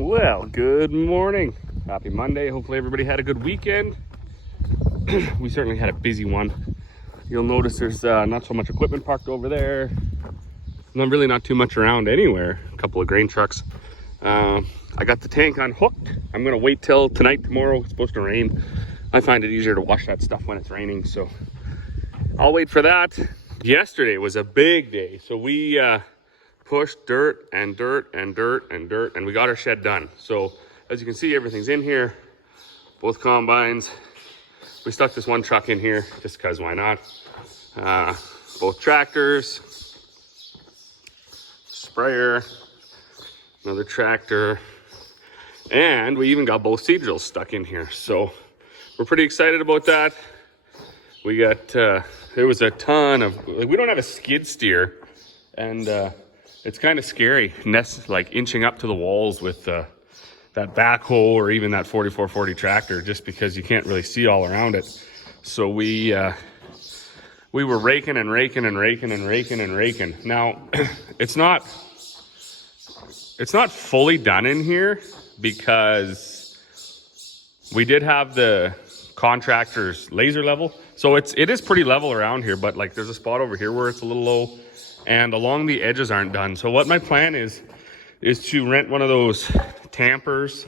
Well, good morning. Happy Monday. Hopefully everybody had a good weekend. We certainly had a busy one. You'll notice there's not so much equipment parked over there. Really not too much around anywhere. A couple of grain trucks. I got the tank unhooked. I'm gonna wait till tonight, tomorrow. It's supposed to rain. I find it easier to wash that stuff when it's raining, so I'll wait for that. Yesterday was a big day, so we pushed dirt and dirt and dirt and dirt, and we got our shed done. So as you can see, everything's in here, both combines. We stuck this one truck in here just because why not? Both tractors, sprayer, another tractor, and we even got both seed drills stuck in here. So we're pretty excited about that. We got, there was a ton of, we don't have a skid steer, and it's kind of scary, like inching up to the walls with that backhoe or even that 4440 tractor, just because you can't really see all around it. So we were raking and raking and raking and raking and raking. Now, it's not fully done in here because we did have the contractor's laser level. So it is pretty level around here, but like there's a spot over here where it's a little low and along the edges aren't done. So what my plan is to rent one of those tampers,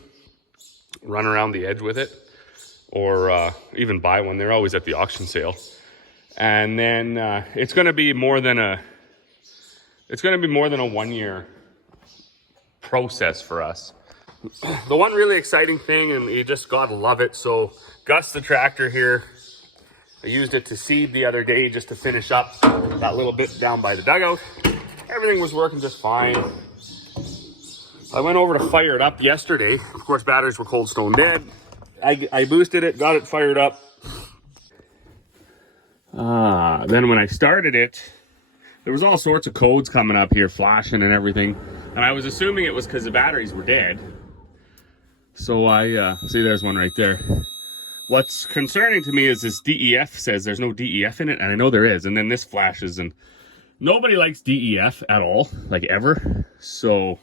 run around the edge with it, or even buy one. They're always at the auction sale. And then it's going to be more than a 1 year process for us. The one really exciting thing, and you just gotta love it. So Gus, the tractor here, I used it to seed the other day just to finish up that little bit down by the dugout. Everything was working just fine. I went over to fire it up yesterday. Of course, batteries were cold stone dead. I boosted it, got it fired up. Then when I started it, there was all sorts of codes coming up here, flashing and everything. And I was assuming it was because the batteries were dead. So I, see there's one right there. What's concerning to me is this DEF says there's no DEF in it, and I know there is, and then this flashes, and nobody likes DEF at all, like ever. So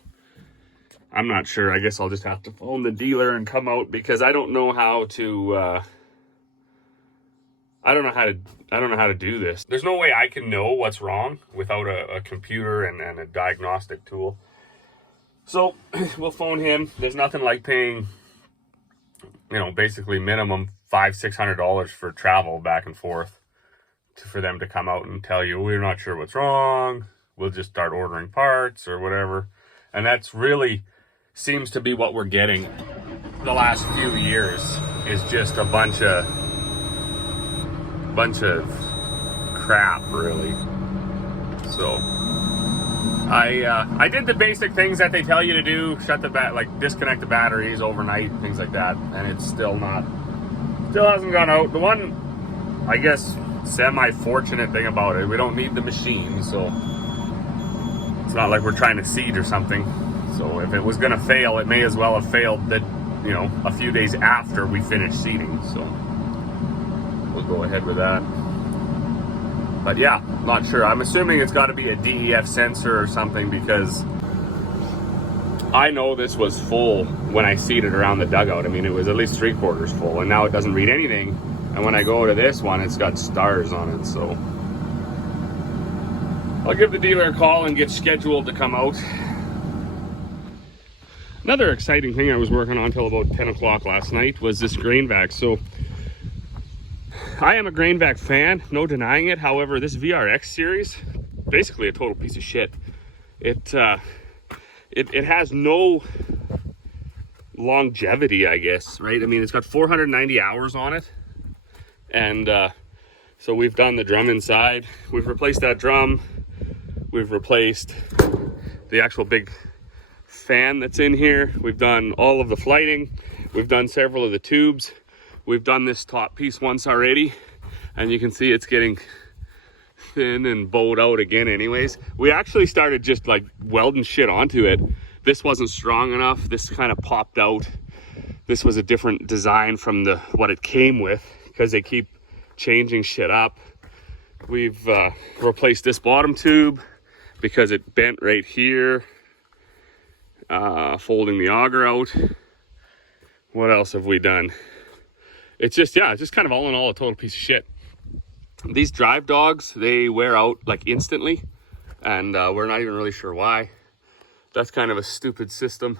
I'm not sure. I guess I'll just have to phone the dealer and come out, because I don't know how to I don't know how to do this. There's no way I can know what's wrong without a computer and a diagnostic tool. So we'll phone him. There's nothing like paying, basically minimum $500-600 for travel back and forth for them to come out and tell you, we're not sure what's wrong. We'll just start ordering parts or whatever. And that's really seems to be what we're getting the last few years, is just a bunch of crap, really. So I did the basic things that they tell you to do, disconnect the batteries overnight, things like that, and it's still hasn't gone out. The one, I guess, semi-fortunate thing about it, we don't need the machine, so it's not like we're trying to seed or something. So if it was gonna fail, it may as well have failed a few days after we finished seeding, so we'll go ahead with that. But yeah, not sure. I'm assuming it's got to be a DEF sensor or something, because I know this was full when I seeded around the dugout. I mean, it was at least 3/4 full, and now it doesn't read anything. And when I go to this one, it's got stars on it. So I'll give the dealer a call and get scheduled to come out. Another exciting thing I was working on till about 10 o'clock last night was this grain vac. So I am a grain vac fan, no denying it. However, this VRX series, basically a total piece of shit. It has no longevity, I guess, right? I mean, it's got 490 hours on it. And so we've done the drum inside. We've replaced that drum. We've replaced the actual big fan that's in here. We've done all of the flighting. We've done several of the tubes. We've done this top piece once already, and you can see it's getting thin and bowed out again anyways. We actually started just like welding shit onto it. This wasn't strong enough. This kind of popped out. This was a different design from what it came with, because they keep changing shit up. We've replaced this bottom tube because it bent right here. folding the auger out. What else have we done? It's just, yeah, it's just kind of all in all a total piece of shit. These drive dogs, they wear out like instantly, and we're not even really sure why. That's kind of a stupid system.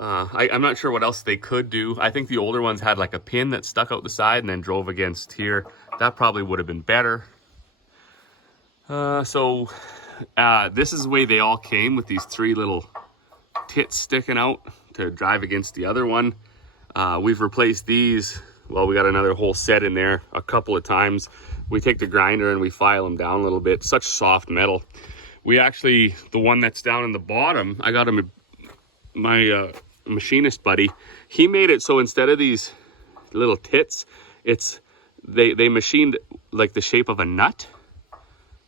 I'm not sure what else they could do. I think the older ones had like a pin that stuck out the side and then drove against here. That probably would have been better. This is the way they all came, with these 3 little tits sticking out to drive against the other one. We've replaced these. Well, we got another whole set in there a couple of times. We take the grinder and we file them down a little bit. Such soft metal. We actually, the one that's down in the bottom, I got my machinist buddy, he made it so instead of these little tits, they machined like the shape of a nut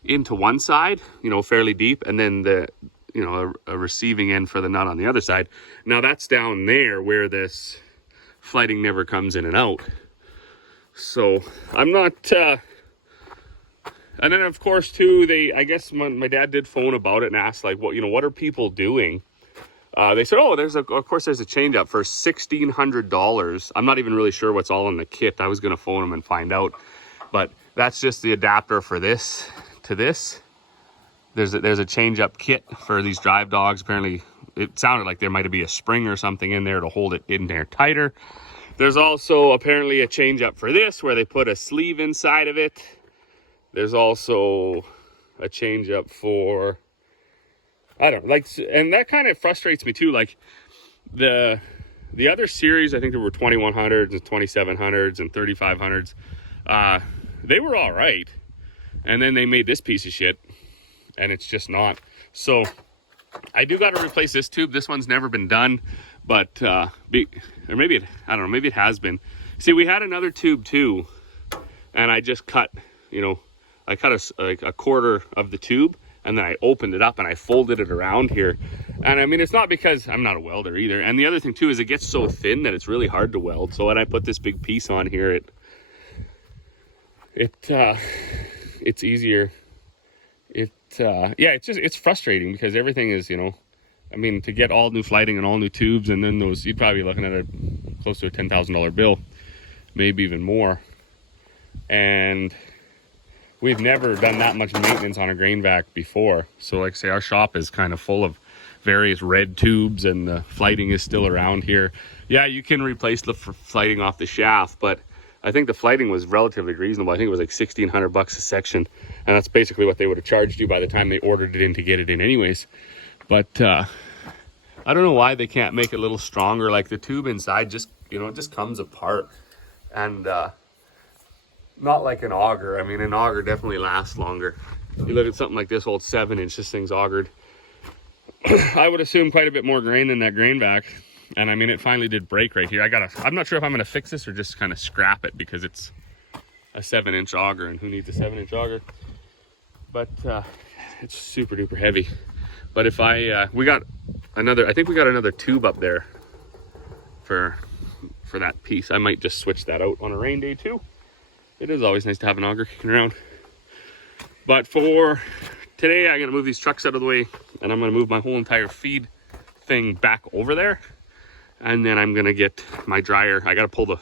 into one side, you know, fairly deep, and then a receiving end for the nut on the other side. Now that's down there where this flighting never comes in and out. So I'm not, and then of course too, I guess my dad did phone about it and asked like, what are people doing? They said, oh, there's a change up for $1,600. I'm not even really sure what's all in the kit. I was going to phone them and find out, but that's just the adapter for this to this. There's a change up kit for these drive dogs. Apparently it sounded like there might be a spring or something in there to hold it in there tighter. There's also apparently a change up for this where they put a sleeve inside of it. There's also a change up for, I don't know, like, and that kind of frustrates me too. Like the other series, I think there were 2100s and 2700s and 3500s. They were all right. And then they made this piece of shit, and it's just not. So I do got to replace this tube. This one's never been done, but or maybe I don't know, maybe it has been. See, we had another tube too, and I just cut, I cut a quarter of the tube, and then I opened it up and I folded it around here. And I mean, it's not because I'm not a welder either. And the other thing too is it gets so thin that it's really hard to weld. So when I put this big piece on here, it's easier. It's frustrating because everything is, I mean, to get all new flighting and all new tubes, and then those, you'd probably be looking at close to a $10,000 bill, maybe even more. And we've never done that much maintenance on a grain vac before. So like I say, our shop is kind of full of various red tubes, and the flighting is still around here. Yeah, you can replace the flighting off the shaft, but I think the flighting was relatively reasonable. I think it was like $1,600 a section, and that's basically what they would have charged you by the time they ordered it in to get it in anyways. But I don't know why they can't make it a little stronger. Like the tube inside just, it just comes apart, and not like an auger. I mean, an auger definitely lasts longer. You look at something like this old 7-inch, this thing's augered. I would assume quite a bit more grain than that grain vac. And I mean, it finally did break right here. I'm not sure if I'm gonna fix this or just kind of scrap it, because it's a 7-inch auger, and who needs a 7-inch auger? But it's super duper heavy. But if I think we got another tube up there for that piece. I might just switch that out on a rain day too. It is always nice to have an auger kicking around. But for today, I'm gonna move these trucks out of the way, and I'm gonna move my whole entire feed thing back over there. And then I'm gonna get my dryer. I gotta pull the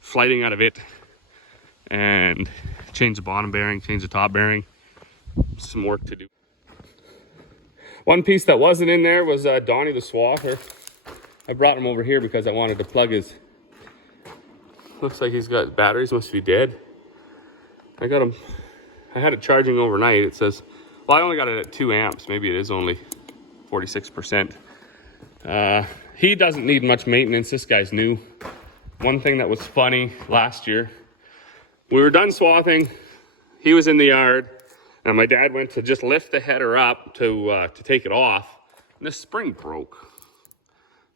flighting out of it and change the bottom bearing, change the top bearing. Some work to do. One piece that wasn't in there was Donnie the Swather. I brought him over here because I wanted to plug his, looks like he's got batteries, must be dead. I had it charging overnight. It says, well, I only got it at 2 amps. Maybe it is only 46%. He doesn't need much maintenance. This guy's new. One thing that was funny last year, we were done swathing. He was in the yard, and my dad went to just lift the header up to take it off, and the spring broke.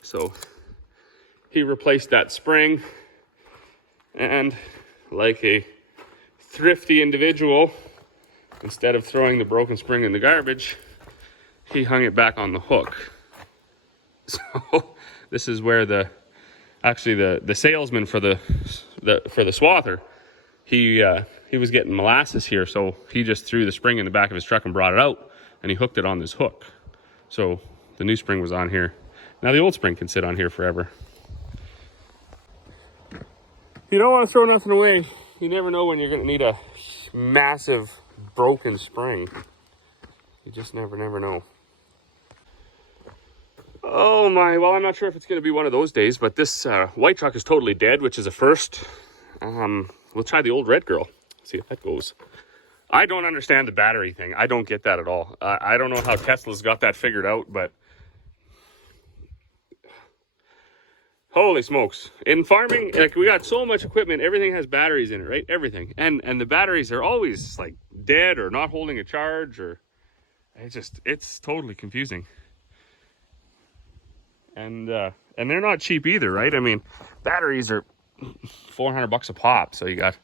So he replaced that spring, and like a thrifty individual, instead of throwing the broken spring in the garbage, he hung it back on the hook. So this is where the salesman for the Swather, he was getting molasses here, so he just threw the spring in the back of his truck and brought it out, and he hooked it on this hook. So the new spring was on here. Now the old spring can sit on here forever. You don't want to throw nothing away. You never know when you're going to need a massive broken spring. You just never know. Oh my, well, I'm not sure if it's going to be one of those days, but this white truck is totally dead, which is a first. We'll try the old red girl, see if that goes. I don't understand the battery thing. I don't get that at all. I don't know how Tesla's got that figured out, but holy smokes. In farming, like, we got so much equipment, everything has batteries in it, right? Everything. And the batteries are always like dead or not holding a charge, or it's totally confusing. And they're not cheap either, right? I mean, batteries are $400 a pop, so you got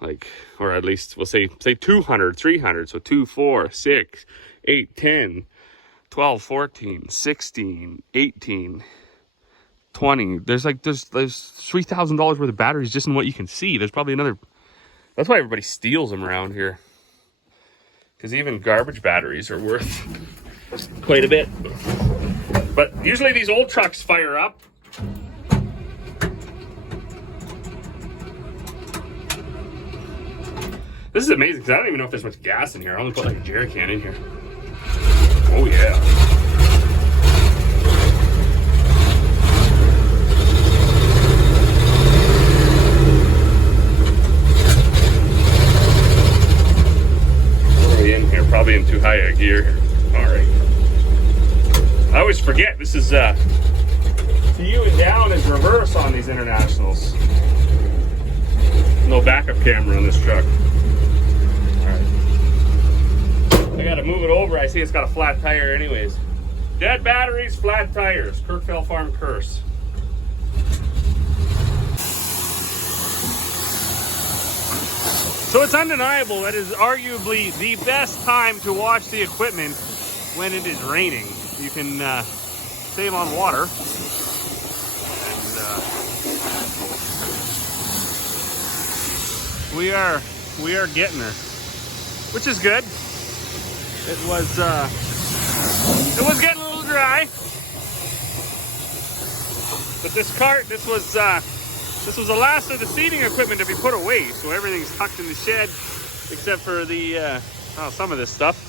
like, or at least we'll say 200, 300, so 2, 4, 6, 8, 10, 12, 14, 16, 18, 20. There's $3,000 worth of batteries just in what you can see. There's probably another. That's why everybody steals them around here, because even garbage batteries are worth quite a bit. But usually these old trucks fire up. This is amazing because I don't even know if there's much gas in here. I only put like a jerry can in here. Oh yeah. Where are we in here? Probably in too high a gear. All right. I always forget this is to you and down is reverse on these internationals. No backup camera on this truck. I gotta move it over. I see it's got a flat tire anyways. Dead batteries, flat tires. Kirkville Farm curse. So it's undeniable that is arguably the best time to wash the equipment when it is raining. You can save on water. And we are getting there, which is good. It was getting a little dry, but this was the last of the seating equipment to be put away, so everything's tucked in the shed except for the some of this stuff.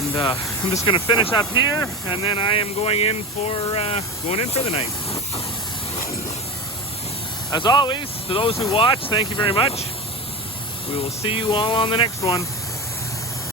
And I'm just gonna finish up here, and then I am going in for the night. As always, to those who watch, thank you very much. We will see you all on the next one.